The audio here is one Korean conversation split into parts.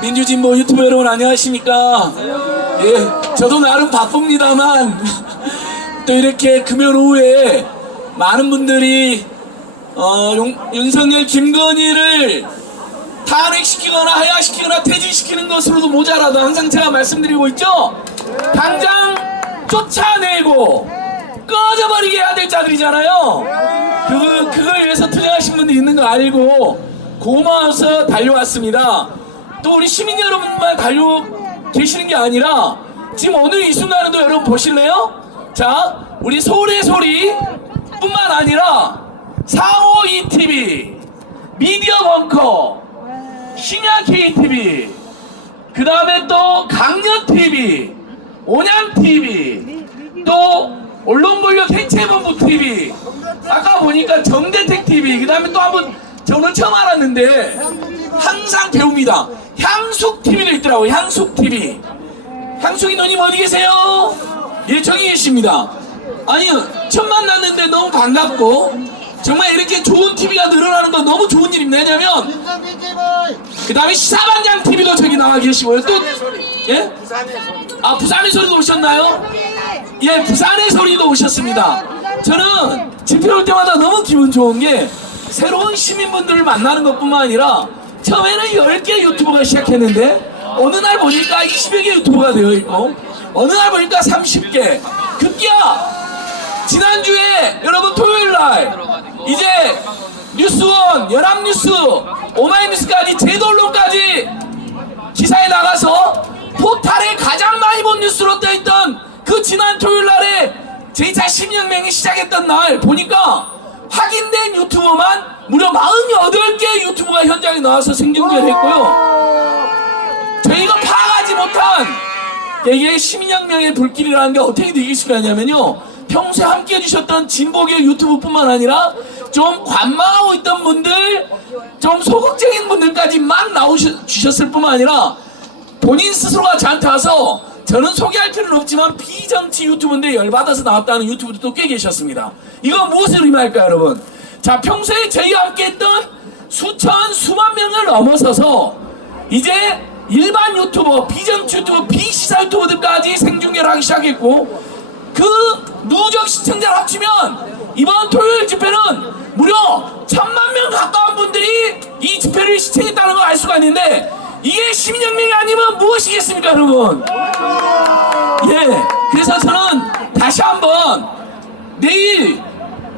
민주진보 유튜브 여러분 안녕하십니까? 예, 저도 나름 바쁩니다만 또 이렇게 금요일 오후에 많은 분들이 윤석열 김건희를 탄핵시키거나 하야시키거나 퇴진시키는 것으로도 모자라도 항상 제가 말씀드리고 있죠? 당장 쫓아내고 꺼져버리게 해야 될 자들이잖아요. 그걸 위해서 투쟁하신 분들이 있는 거 알고 고마워서 달려왔습니다. 또 우리 시민 여러분만 달려 계시는 게 아니라 지금 오늘 이 순간에도 여러분 보실래요? 자, 우리 서울의 소리 뿐만 아니라 452TV, 미디어 벙커, 심야 KTV, 그 다음에 또 강렬TV, 온양TV, 또 언론권력 행체본부TV, 아까 보니까 정대택TV, 그 다음에 또 한번 저는 처음 알았는데 항상 배웁니다. 향숙TV도 있더라고요. 향숙TV. 향숙이 누님 어디 계세요? 예, 저기 계십니다. 아니, 처음 만났는데 너무 반갑고 정말 이렇게 좋은 TV가 늘어나는 건 너무 좋은 일입니다. 왜냐면 그 다음에 시사반장 TV도 저기 나와 계시고요. 또 예? 아, 부산의 소리도 오셨나요? 예, 부산의 소리도 오셨습니다. 저는 집회 올 때마다 너무 기분 좋은 게 새로운 시민분들을 만나는 것뿐만 아니라 처음에는 10개 유튜버가 시작했는데 어느 날 보니까 20여 개 유튜버가 되어 있고 어느 날 보니까 30개. 급기야 지난주에 여러분 토요일날 이제 뉴스원, 연합뉴스, 오마이뉴스까지 제도언론까지 기사에 나가서 포탈에 가장 많이 본 뉴스로 떠있던 그 지난 토요일날에 제2차 시민혁명이 시작했던 날 보니까 확인된 유튜버만 무려 48개 유튜버가 현장에 나와서 생중계를 했고요. 저희가 파악하지 못한 이게 시민혁명의 불길이라는 게 어떻게 이길 수가 있냐면요, 평소에 함께 해주셨던 진보계 유튜브뿐만 아니라 좀 관망하고 있던 분들, 좀 소극적인 분들까지 막 나오셨을 뿐만 아니라 본인 스스로가 저한테 와서 저는 소개할 필요는 없지만 비정치 유튜브인데 열받아서 나왔다는 유튜브도 꽤 계셨습니다. 이거 무엇을 의미할까요, 여러분? 자, 평소에 저희와 함께 했던 수만 명을 넘어서서 이제 일반 유튜버, 비정치 유튜버, 비시사 유튜버들까지 생중계를 하기 시작했고, 그 누적 시청자를 합치면 이번 토요일 집회는 무려 1000만 명 가까운 분들이 이 집회를 시청했다는 걸 알 수가 있는데, 이게 시민혁명이 아니면 무엇이겠습니까, 여러분? 예, 그래서 저는 다시 한번 내일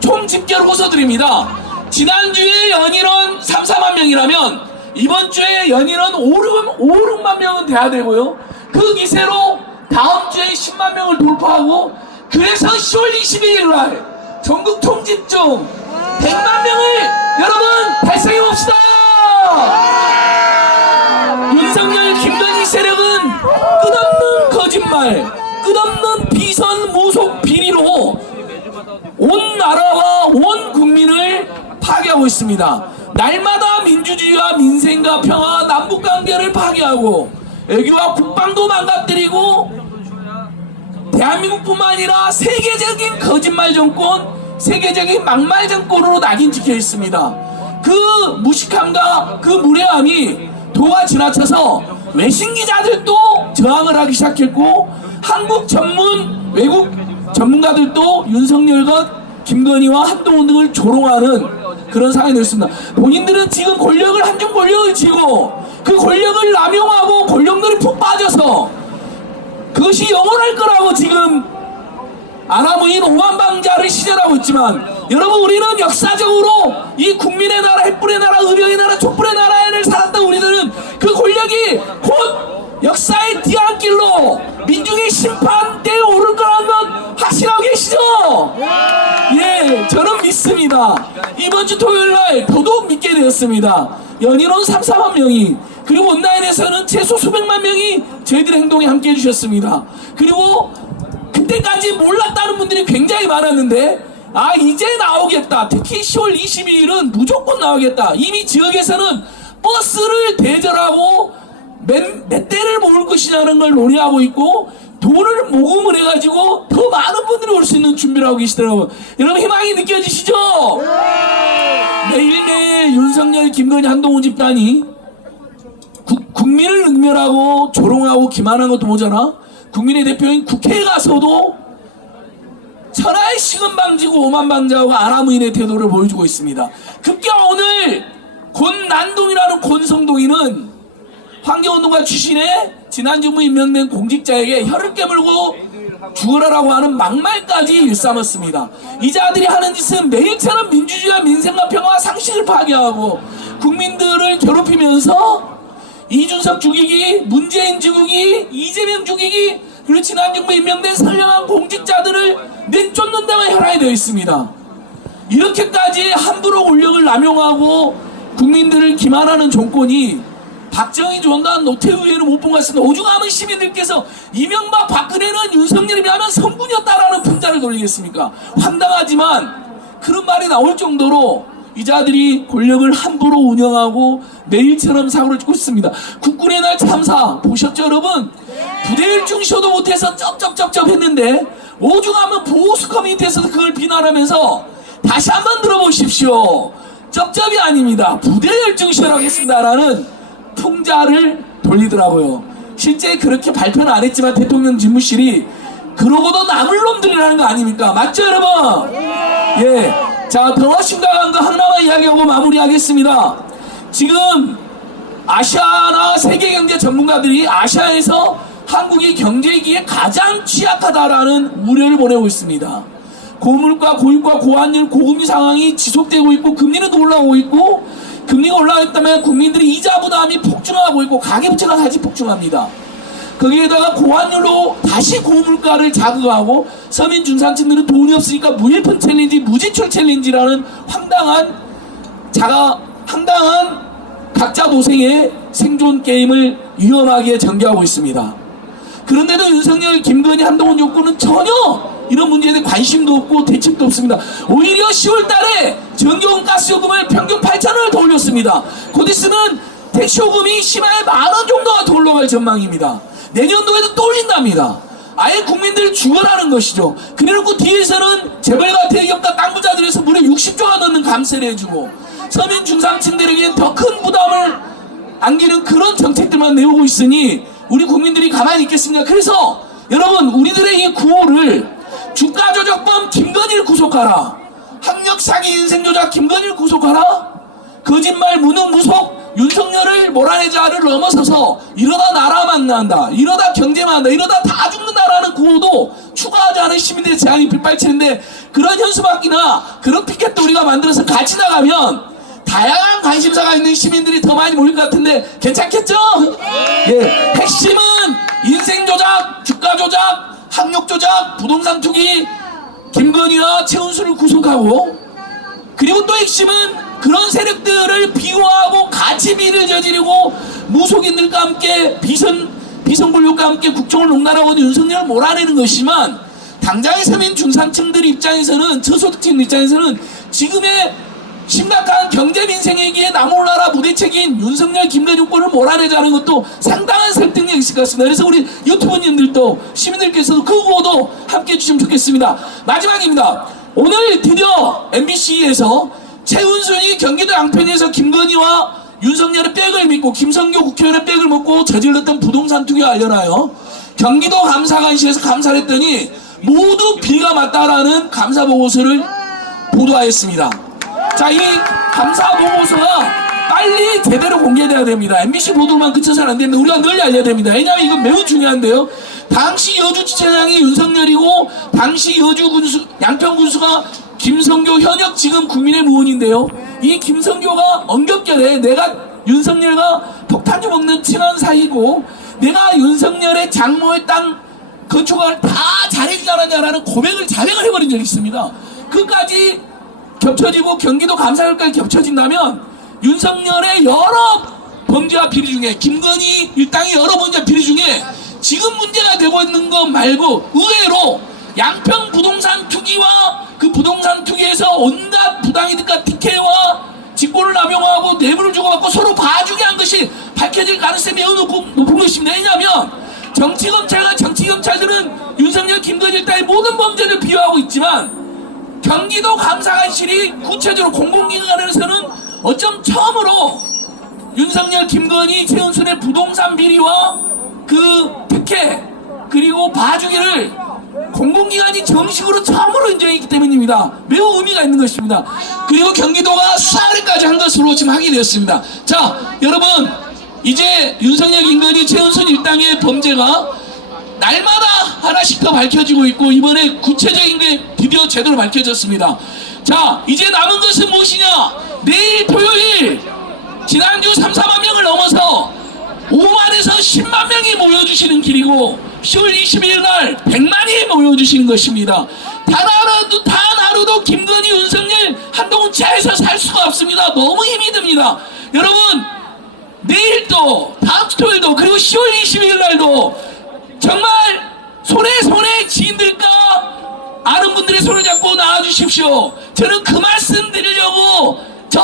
총 집계로 호소드립니다. 지난주에 연인원 3, 4만 명이라면 이번 주에 연인원 5, 6만 명은 돼야 되고요. 그 기세로 다음 주에 10만 명을 돌파하고, 그래서 10월 22일 날 전국 총집중 100만 명을 여러분 달성해 봅시다. 윤석열 김건희 세력은 끝없는 거짓말, 끝없는 비선 무속 비리로 온 나라와 온 국민을 파괴하고 있습니다. 날마다 민주주의와 민생과 평화, 남북관계를 파괴하고 외교와 국방도 망가뜨리고 대한민국뿐만 아니라 세계적인 거짓말 정권, 세계적인 막말 정권으로 낙인 찍혀 있습니다. 그 무식함과 그 무례함이 도가 지나쳐서 외신 기자들도 저항을 하기 시작했고, 한국 전문 외국 전문가들도 윤석열과 김건희와 한동훈 등을 조롱하는 그런 상황이 되었습니다. 본인들은 지금 권력을 한중 권력을 쥐고 그 권력을 남용하고 권력들이 푹 빠져서 그것이 영원할 거라고 지금 아나무인 오만방자를 시전하고 있지만, 여러분, 우리는 역사적으로 이 국민의 나라, 햇불의 나라, 의병의 나라, 촛불의 나라를 살았던 우리들은 그 권력이 곧 역사의 뒤안길로 민중의 심판대에 오를 거라는 건 확신하고 계시죠? 예, 저는 믿습니다. 이번 주 토요일날 더더욱 믿게 되었습니다. 연인원 3, 4만 명이, 그리고 온라인에서는 최소 수백만 명이 저희들의 행동에 함께 해주셨습니다. 그리고 그때까지 몰랐다는 분들이 굉장히 많았는데, 아, 이제 나오겠다, 특히 10월 22일은 무조건 나오겠다, 이미 지역에서는 버스를 대절하고 몇 대를 모을 것이냐는 걸 논의하고 있고, 돈을 모금을 해가지고 더 많은 분들이 올 수 있는 준비를 하고 계시더라고요. 여러분, 희망이 느껴지시죠? 매일매일 윤석열, 김건희, 한동훈 집단이 국민을 능멸하고 조롱하고 기만한 것도 모자라 국민의 대표인 국회에 가서도 천하의 식은방지고 오만방자하고 아나무인의 태도를 보여주고 있습니다. 급기야 오늘 곤난동이라는 곤성동이는 환경운동가 출신의 지난 정부 임명된 공직자에게 혀를 깨물고 죽으라라고 하는 막말까지 일삼았습니다. 이 자들이 하는 짓은 매일처럼 민주주의와 민생과 평화와 상식을 파괴하고 국민들을 괴롭히면서 이준석 죽이기, 문재인 죽이기, 이재명 죽이기, 그리고 지난 정부 임명된 선량한 공직자들을 내쫓는 데만 혈안이 되어 있습니다. 이렇게까지 함부로 권력을 남용하고 국민들을 기만하는 정권이 박정희 조원단 노태우에는 못 본 것 같습니다. 오죽하면 시민들께서 이명박 박근혜는 윤석열에 비하면 성군이었다라는 풍자를 돌리겠습니까? 황당하지만 그런 말이 나올 정도로 이 자들이 권력을 함부로 운영하고 매일처럼 사고를 찍고 있습니다. 국군의 날 참사 보셨죠 여러분? 부대일중 시도 못해서 쩝쩝쩝쩝 했는데 오죽하면 보수 커뮤니티에서도 그걸 비난하면서 다시 한번 들어보십시오. 쩝쩝이 아닙니다. 부대일중시라고 했습니다라는 풍자를 돌리더라고요. 실제 그렇게 발표는 안 했지만 대통령 집무실이 그러고도 남을 놈들이라는 거 아닙니까? 맞죠 여러분? 예. 자, 더 심각한 거 하나만 이야기하고 마무리하겠습니다. 지금 아시아나 세계경제 전문가들이 아시아에서 한국이 경제위기에 가장 취약하다라는 우려를 보내고 있습니다. 고물가, 고유가, 고환율, 고금리 상황이 지속되고 있고 금리는 올라오고 있고 금리가 올라가기 때문에 국민들이 이자 부담이 폭증하고 있고 가계부채가 다시 폭증합니다. 거기에다가 고환율로 다시 고물가를 자극하고 서민 중산층들은 돈이 없으니까 무일푼 챌린지, 무지출 챌린지라는 황당한 각자 도생의 생존 게임을 위험하게 전개하고 있습니다. 그런데도 윤석열, 김건희, 한동훈 정권은 전혀 이런 문제에 대해 관심도 없고 대책도 없습니다. 오히려 10월 달에 전기요금 가스요금을 평균 8,000원을 더 올렸습니다. 곧 있으면 택시요금이 심하게 10,000원 정도가 더 올라갈 전망입니다. 내년도에도 또 올린답니다. 아예 국민들을 죽어라는 것이죠. 그래놓고 뒤에서는 재벌과 대기업과 땅부자들에서 무려 60조가 넘는 감세를 해주고 서민 중산층들에게 더 큰 부담을 안기는 그런 정책들만 내오고 있으니 우리 국민들이 가만히 있겠습니까? 그래서 여러분 우리들의 이 구호를 주가조작범 김건희를 구속하라, 학력사기 인생조작 김건희를 구속하라, 거짓말 무능 무속 윤석열을 몰아내자를 넘어서서 이러다 나라 망난다, 이러다 경제 망한다, 이러다 다 죽는다라는 구호도 추가하지 않은 시민들의 제한이 빗발치는데 그런 현수막이나 그런 피켓도 우리가 만들어서 같이 나가면 다양한 관심사가 있는 시민들이 더 많이 모일 것 같은데 괜찮겠죠? 예, 핵심은 인생조작, 주가조작, 학력조작, 부동산 투기, 김건희와 최은수를 구속하고 그리고 또 핵심은 그런 세력들을 비호하고 같이 비리를 저지르고 무속인들과 함께 비선불력과 함께 국정을 농단하고 있는 윤석열을 몰아내는 것이지만 당장의 서민 중산층들 입장에서는 저소득층 입장에서는 지금의 심각한 경제 민생위기에 나몰라라 무대책인 윤석열 김건희 정권을 몰아내자는 것도 상당한 설득력이 있을 것 같습니다. 그래서 우리 유튜버님들도 시민들께서도 그 구호도 함께 해주시면 좋겠습니다. 마지막입니다. 오늘 드디어 MBC에서 최은순이 경기도 양평에서 김건희와 윤석열의 백을 믿고 김성교 국회의원의 백을 먹고 저질렀던 부동산 투기가 알려나요. 경기도 감사관실에서 감사를 했더니 모두 비리가 맞다라는 감사보고서를 보도하였습니다. 자, 이 감사보고서가 빨리 제대로 공개돼야 됩니다. MBC 보도만 그쳐서는 안 됩니다. 우리가 널리 알려야 됩니다. 왜냐하면 이건 매우 중요한데요. 당시 여주지사장이 윤석열이고 당시 여주군수 양평군수가 김성교 현역 지금 국민의힘 의원인데요. 이 김성교가 언급결에 내가 윤석열과 폭탄주 먹는 친한 사이고 내가 윤석열의 장모의 땅 건축을 다 잘해주지 않았냐라는 자백을 해버린 적이 있습니다. 그까지 겹쳐지고 경기도 감사결까지 겹쳐진다면 윤석열의 여러 범죄와 비리 중에 김건희 일당의 여러 범죄와 비리 중에 지금 문제가 되고 있는 것 말고 의외로 양평 부동산 투기와 그 부동산 투기에서 온갖 부당이득과 특혜와 직권을 남용하고 뇌물을 주고받고 서로 봐주게 한 것이 밝혀질 가능성이 매우 높은 것입니다. 왜냐하면 정치검찰과 정치경찰들은 윤석열 김건희 일당의 모든 범죄를 비호하고 있지만 경기도 감사관실이 구체적으로 공공기관에서는 어쩜 처음으로 윤석열, 김건희, 최은순의 부동산 비리와 그 특혜 그리고 봐주기를 공공기관이 정식으로 처음으로 인정했기 때문입니다. 매우 의미가 있는 것입니다. 그리고 경기도가 수사를까지 한 것으로 지금 확인되었습니다. 자, 여러분, 이제 윤석열, 김건희, 최은순 일당의 범죄가 날마다 하나씩 더 밝혀지고 있고, 이번에 구체적인 게 드디어 제대로 밝혀졌습니다. 자, 이제 남은 것은 무엇이냐? 내일 토요일 지난주 3, 4만 명을 넘어서 5만에서 10만 명이 모여주시는 길이고, 10월 22일 날 100만이 모여주시는 것입니다. 단 하루도 김건희, 윤석열, 한동훈 차에서 살 수가 없습니다. 너무 힘이 듭니다. 여러분, 내일도, 다음 주 토요일도, 그리고 10월 22일 날도 정말 손에 지인들과 아는 분들의 손을 잡고 나와주십시오. 저는 그 말씀 드리려고 저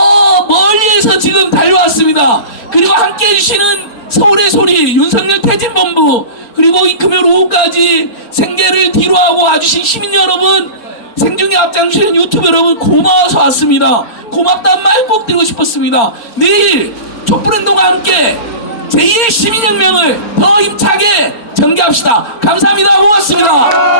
멀리에서 지금 달려왔습니다. 그리고 함께 해주시는 서울의 소리, 윤석열 퇴진본부, 그리고 이 금요일 오후까지 생계를 뒤로하고 와주신 시민 여러분, 생중계 앞장주시는 유튜브 여러분, 고마워서 왔습니다. 고맙다는 말 꼭 드리고 싶었습니다. 내일 촛불행동과 함께 제2의 시민혁명을 더 힘차게 전개합시다. 감사합니다. 고맙습니다.